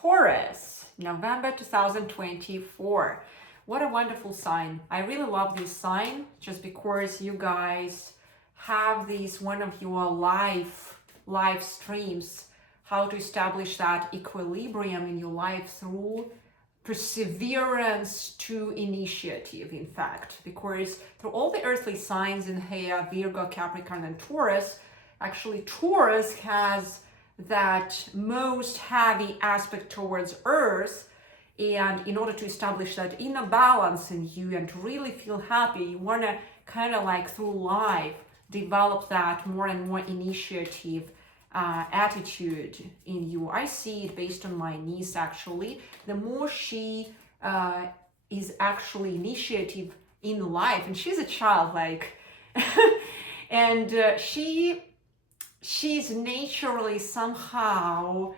Taurus, November 2024. What a wonderful sign. I really love this sign just because you guys have this one of your life streams, how to establish that equilibrium in your life through perseverance to initiative, in fact, because through all the earthly signs in here, Virgo, Capricorn, and Taurus, actually Taurus has that most heavy aspect towards earth. And in order to establish that inner balance in you and to really feel happy, you want to kind of like through life develop that more and more initiative attitude in you. I see it based on my niece, actually. The more she is actually initiative in life, and she's a child, like, and she's naturally somehow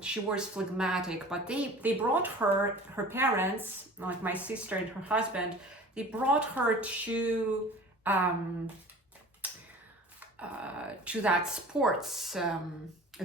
she was phlegmatic, but they brought her parents, like my sister and her husband, they brought her to that sports,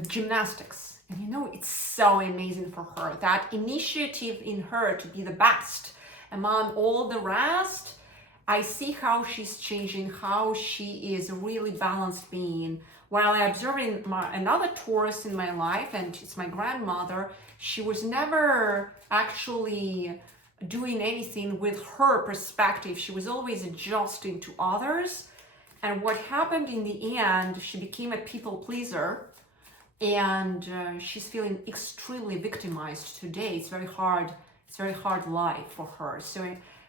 gymnastics. And you know, it's so amazing for her, that initiative in her to be the best among all the rest. I see how she's changing, how she is a really balanced being. While I observing another Taurus in my life, and it's my grandmother, she was never actually doing anything with her perspective. She was always adjusting to others. And what happened in the end, she became a people pleaser, and she's feeling extremely victimized today. It's very hard life for her. So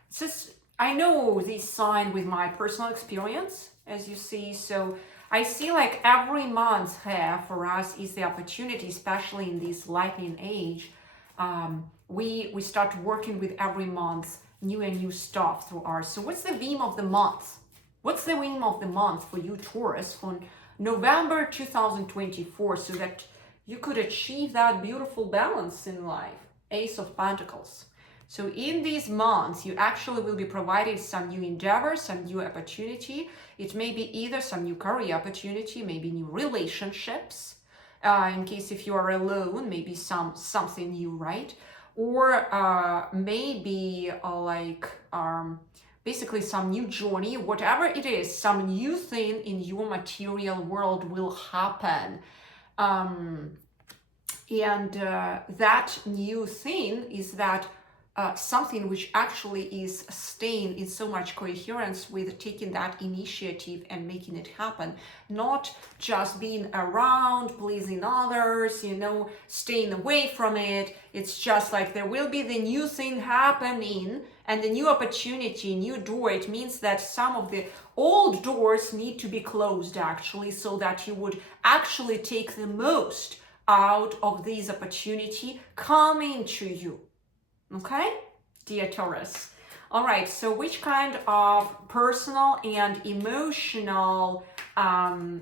it's just, I know this sign with my personal experience, as you see. So I see like every month here for us is the opportunity, especially in this lightning age. We start working with every month new and new stuff through ours. So what's the theme of the month? What's the theme of the month for you, Taurus, for November 2024, so that you could achieve that beautiful balance in life? Ace of Pentacles. So in these months, you actually will be provided some new endeavors, some new opportunity. It may be either some new career opportunity, maybe new relationships. In case if you are alone, maybe something new, right? Or maybe basically some new journey, whatever it is, some new thing in your material world will happen. That new thing is that something which actually is staying in so much coherence with taking that initiative and making it happen, not just being around, pleasing others, you know, staying away from it. It's just like there will be the new thing happening and the new opportunity, new door. It means that some of the old doors need to be closed, actually, so that you would actually take the most out of this opportunity coming to you. Okay, dear Taurus. All right, so which kind of personal and emotional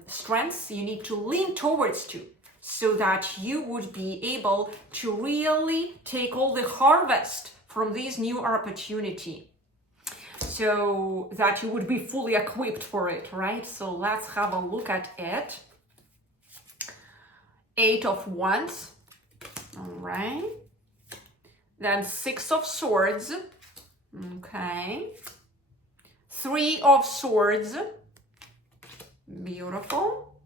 strengths you need to lean towards to, so that you would be able to really take all the harvest from this new opportunity, so that you would be fully equipped for it, right? So let's have a look at it. 8 of Wands. All right. Then 6 of Swords, okay. 3 of Swords, beautiful.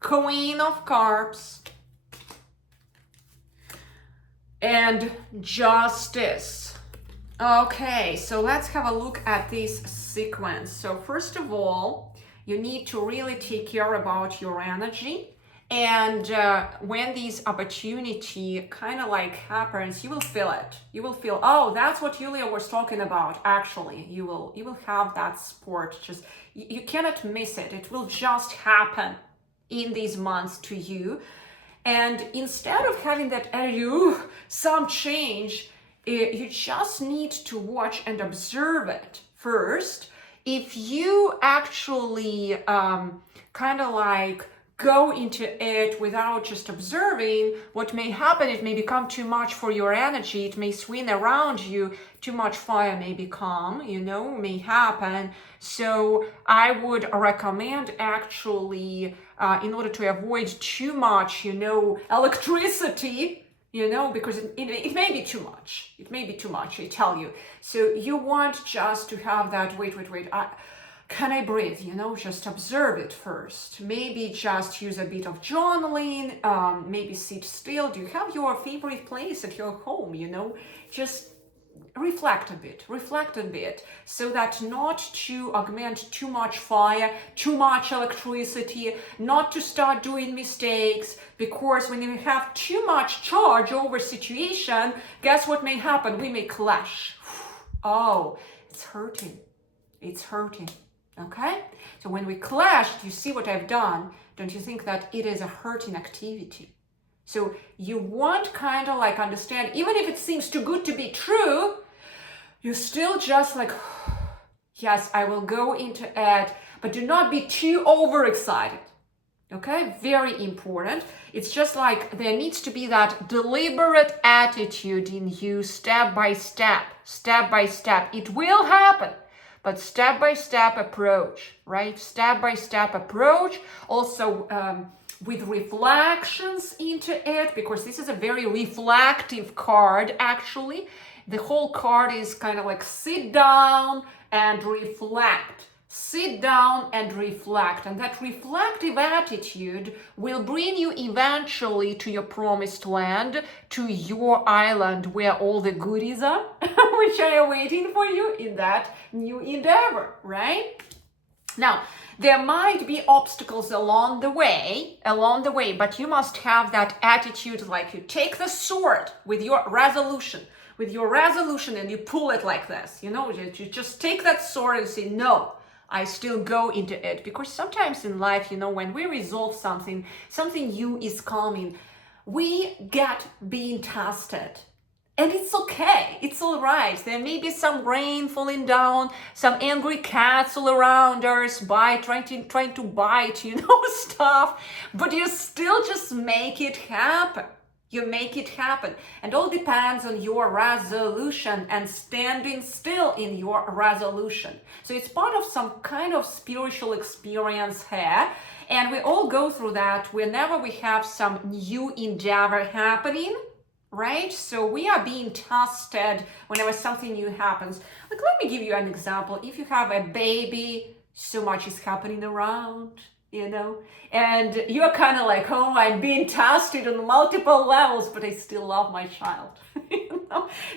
Queen of Cups, and Justice. Okay, so let's have a look at this sequence. So first of all, you need to really take care about your energy. And when this opportunity kind of like happens, you will feel it. You will feel, oh, that's what Yulia was talking about. Actually, you will have that support. Just you cannot miss it. It will just happen in these months to you. And instead of having that some change, you just need to watch and observe it first. If you actually kind of like go into it without just observing, what may happen, it may become too much for your energy, it may swing around you, too much fire may become, may happen. So I would recommend actually, in order to avoid too much, electricity, because it may be too much. It may be too much, I tell you. So you want just to have that, wait, can I breathe? Just observe it first. Maybe just use a bit of journaling, maybe sit still. Do you have your favorite place at your home? Just reflect a bit, so that not to augment too much fire, too much electricity, not to start doing mistakes, because when you have too much charge over situation, guess what may happen? We may clash. Oh, it's hurting. Okay? So when we clash, you see what I've done? Don't you think that it is a hurting activity? So you want kind of like understand, even if it seems too good to be true, you still just like, yes, I will go into it, but do not be too overexcited. Okay? Very important. It's just like there needs to be that deliberate attitude in you, step by step. It will happen. But step-by-step approach, right? Step-by-step approach, also with reflections into it, because this is a very reflective card, actually. The whole card is kind of like sit down and reflect. Sit down and reflect. And that reflective attitude will bring you eventually to your promised land, to your island where all the goodies are, which are waiting for you in that new endeavor, right? Now, there might be obstacles along the way, but you must have that attitude, like you take the sword with your resolution, and you pull it like this, you just take that sword and say, no, I still go into it. Because sometimes in life, when we resolve something new is coming, we get being tested. And it's okay. It's all right. There may be some rain falling down, some angry cats all around us, trying to bite, stuff. But you still just make it happen. You make it happen. And all depends on your resolution and standing still in your resolution. So it's part of some kind of spiritual experience here. And we all go through that whenever we have some new endeavor happening, right? So we are being tested whenever something new happens. Like, let me give you an example. If you have a baby, so much is happening around, and you're kind of like, oh, I'm being tested on multiple levels, but I still love my child.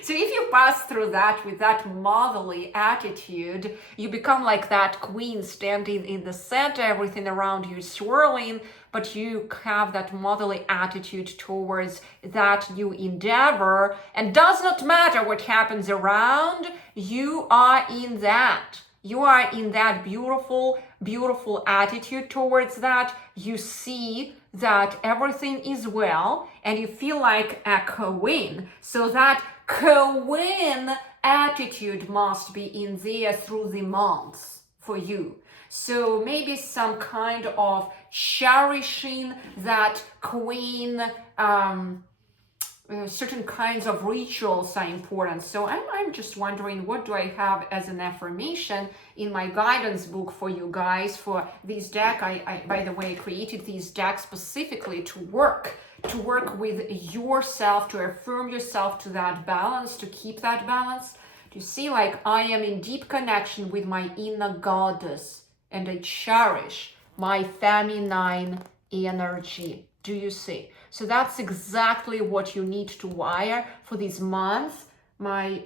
So if you pass through that with that motherly attitude, you become like that queen standing in the center, everything around you is swirling, but you have that motherly attitude towards that new endeavor, and does not matter what happens around, you are in that. You are in that beautiful, beautiful attitude towards that. You see that everything is well, and you feel like a queen. So that queen attitude must be in there through the months for you. So maybe some kind of cherishing that queen, certain kinds of rituals are important. So I'm just wondering, what do I have as an affirmation in my guidance book for you guys for this deck? I by the way, created these decks specifically to work with yourself, to affirm yourself to that balance, to keep that balance. Do you see, like, I am in deep connection with my inner goddess, and I cherish my feminine energy. Do you see? So that's exactly what you need to wire for this month, my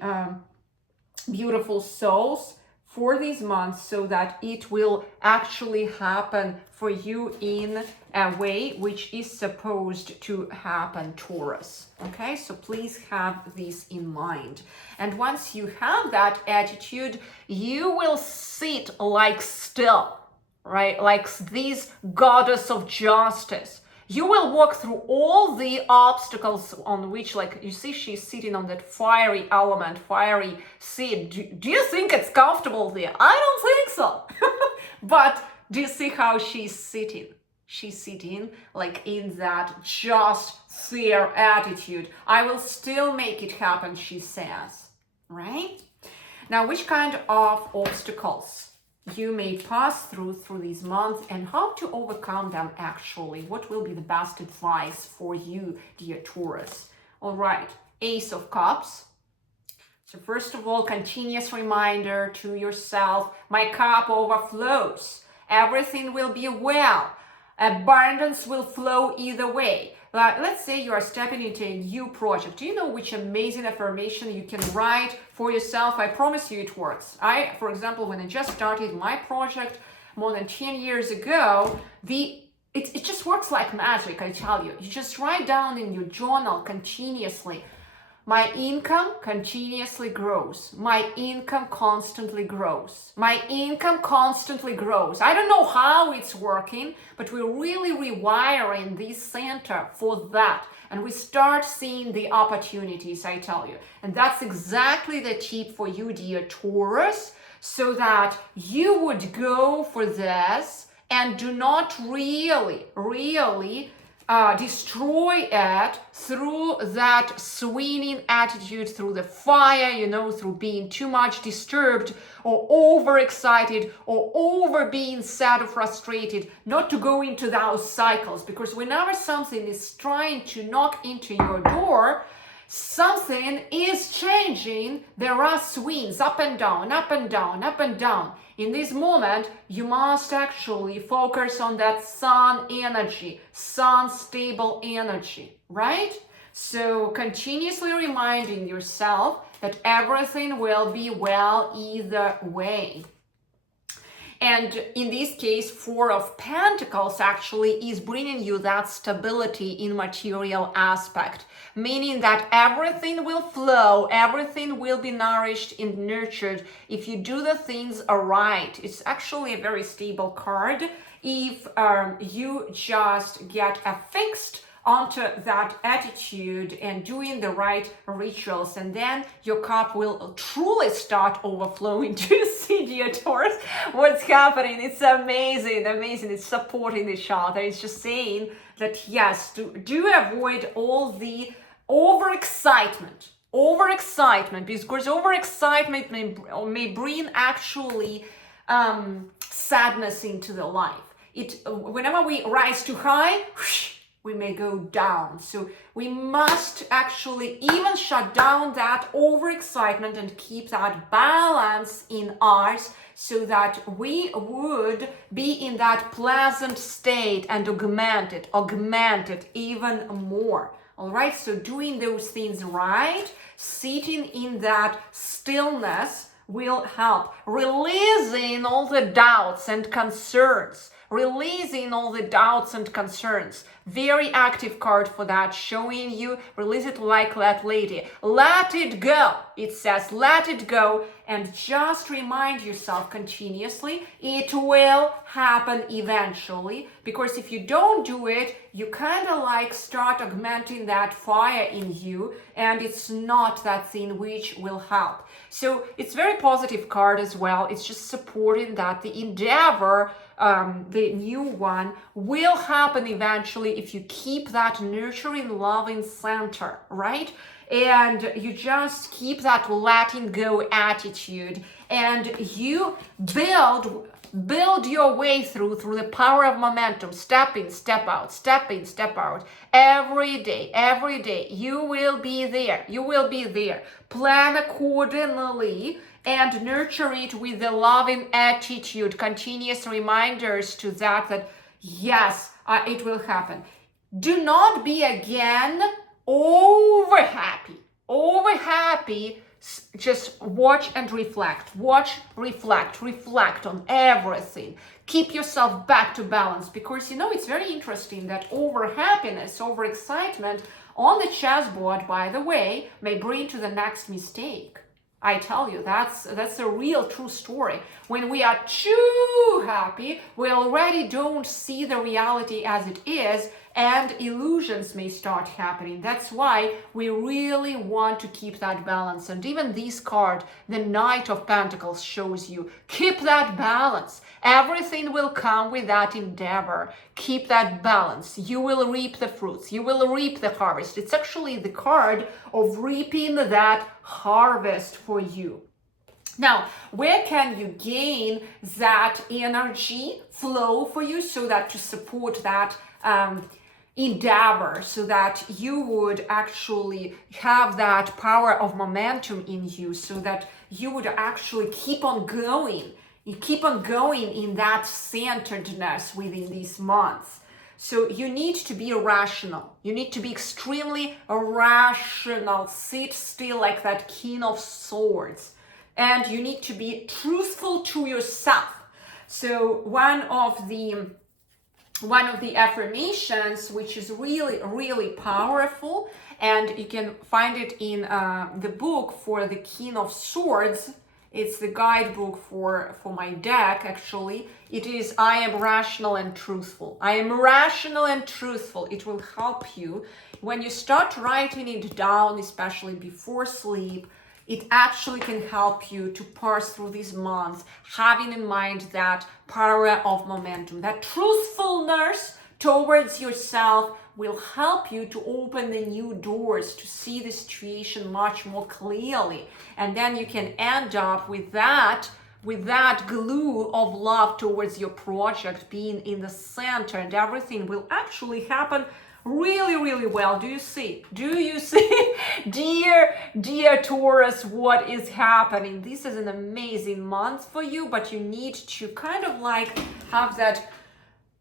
beautiful souls, for these months, so that it will actually happen for you in a way which is supposed to happen, Taurus. Okay, so please have this in mind. And once you have that attitude, you will sit like still, right? Like this goddess of justice. You will walk through all the obstacles on which, like, you see, she's sitting on that fiery element, fiery seat. Do you think it's comfortable there? I don't think so. But do you see how she's sitting? She's sitting like in that just fair attitude. I will still make it happen, she says, right? Now, which kind of obstacles you may pass through these months and how to overcome them actually? What will be the best advice for you, dear Taurus? All right, Ace of Cups. So first of all, continuous reminder to yourself, my cup overflows. Everything will be well. Abundance will flow either way. Like, let's say you are stepping into a new project. Do you know which amazing affirmation you can write for yourself? I promise you it works. For example, when I just started my project more than 10 years ago, it just works like magic, I tell you. You just write down in your journal continuously, my income continuously grows. My income constantly grows. My income constantly grows. I don't know how it's working, but we're really rewiring this center for that. And we start seeing the opportunities, I tell you. And that's exactly the tip for you, dear Taurus, so that you would go for this and do not really destroy it through that swinging attitude, through the fire, through being too much disturbed or overexcited or over being sad or frustrated, not to go into those cycles. Because whenever something is trying to knock into your door, something is changing. There are swings up and down, up and down, up and down. In this moment, you must actually focus on that sun energy, sun stable energy, right? So continuously reminding yourself that everything will be well either way. And in this case, Four of Pentacles actually is bringing you that stability in material aspect, meaning that everything will flow, everything will be nourished and nurtured if you do the things right. It's actually a very stable card if you just get affixed onto that attitude and doing the right rituals, and then your cup will truly start overflowing. Do you see, dear Taurus, what's happening? It's amazing. It's supporting each other. It's just saying that yes, do avoid all the overexcitement, because overexcitement may bring actually sadness into the life. Whenever we rise too high, we may go down. So we must actually even shut down that overexcitement and keep that balance in ours so that we would be in that pleasant state and augment it even more. All right, so doing those things right, sitting in that stillness will help. Releasing all the doubts and concerns. Very active card for that, showing you release it like that lady. Let it go. It says let it go, and just remind yourself continuously it will happen eventually, because if you don't do it, you kind of like start augmenting that fire in you, and it's not that thing which will help. So it's very positive card as well. It's just supporting that the endeavor, the new one, will happen eventually if you keep that nurturing, loving center, right? And you just keep that letting go attitude, and you build your way through the power of momentum. Step in, step out, step in, step out. Every day, you will be there. Plan accordingly and nurture it with the loving attitude. Continuous reminders to that yes, it will happen. Do not be again over happy. Just watch and reflect. Reflect on everything. Keep yourself back to balance, because it's very interesting that over happiness, over excitement on the chessboard, by the way, may bring to the next mistake. I tell you, that's a real true story. When we are too happy, we already don't see the reality as it is, and illusions may start happening. That's why we really want to keep that balance. And even this card, the Knight of Pentacles, shows you keep that balance. Everything will come with that endeavor. Keep that balance. You will reap the fruits. You will reap the harvest. It's actually the card of reaping that harvest for you. Now, where can you gain that energy flow for you so that to support that endeavor, so that you would actually have that power of momentum in you, so that you would actually keep on going. You keep on going in that centeredness within these months. So you need to be rational. You need to be extremely rational. Sit still like that King of Swords. And you need to be truthful to yourself. So one of the affirmations, which is really, really powerful, and you can find it in the book for the King of Swords. It's the guidebook for my deck, actually. It is, I am rational and truthful. I am rational and truthful. It will help you when you start writing it down, especially before sleep. It actually can help you to pass through these months, having in mind that power of momentum, that truthfulness towards yourself will help you to open the new doors, to see the situation much more clearly. And then you can end up with that glue of love towards your project being in the center, and everything will actually happen really, really well. Do you see? Dear Taurus, what is happening? This is an amazing month for you, but you need to kind of like have that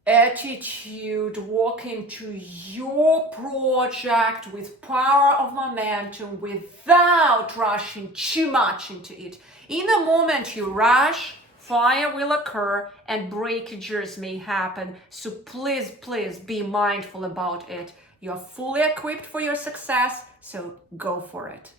attitude, walk into your project with power of momentum without rushing too much into it. In the moment you rush, fire will occur and breakages may happen. So please, please be mindful about it. You're fully equipped for your success, so go for it.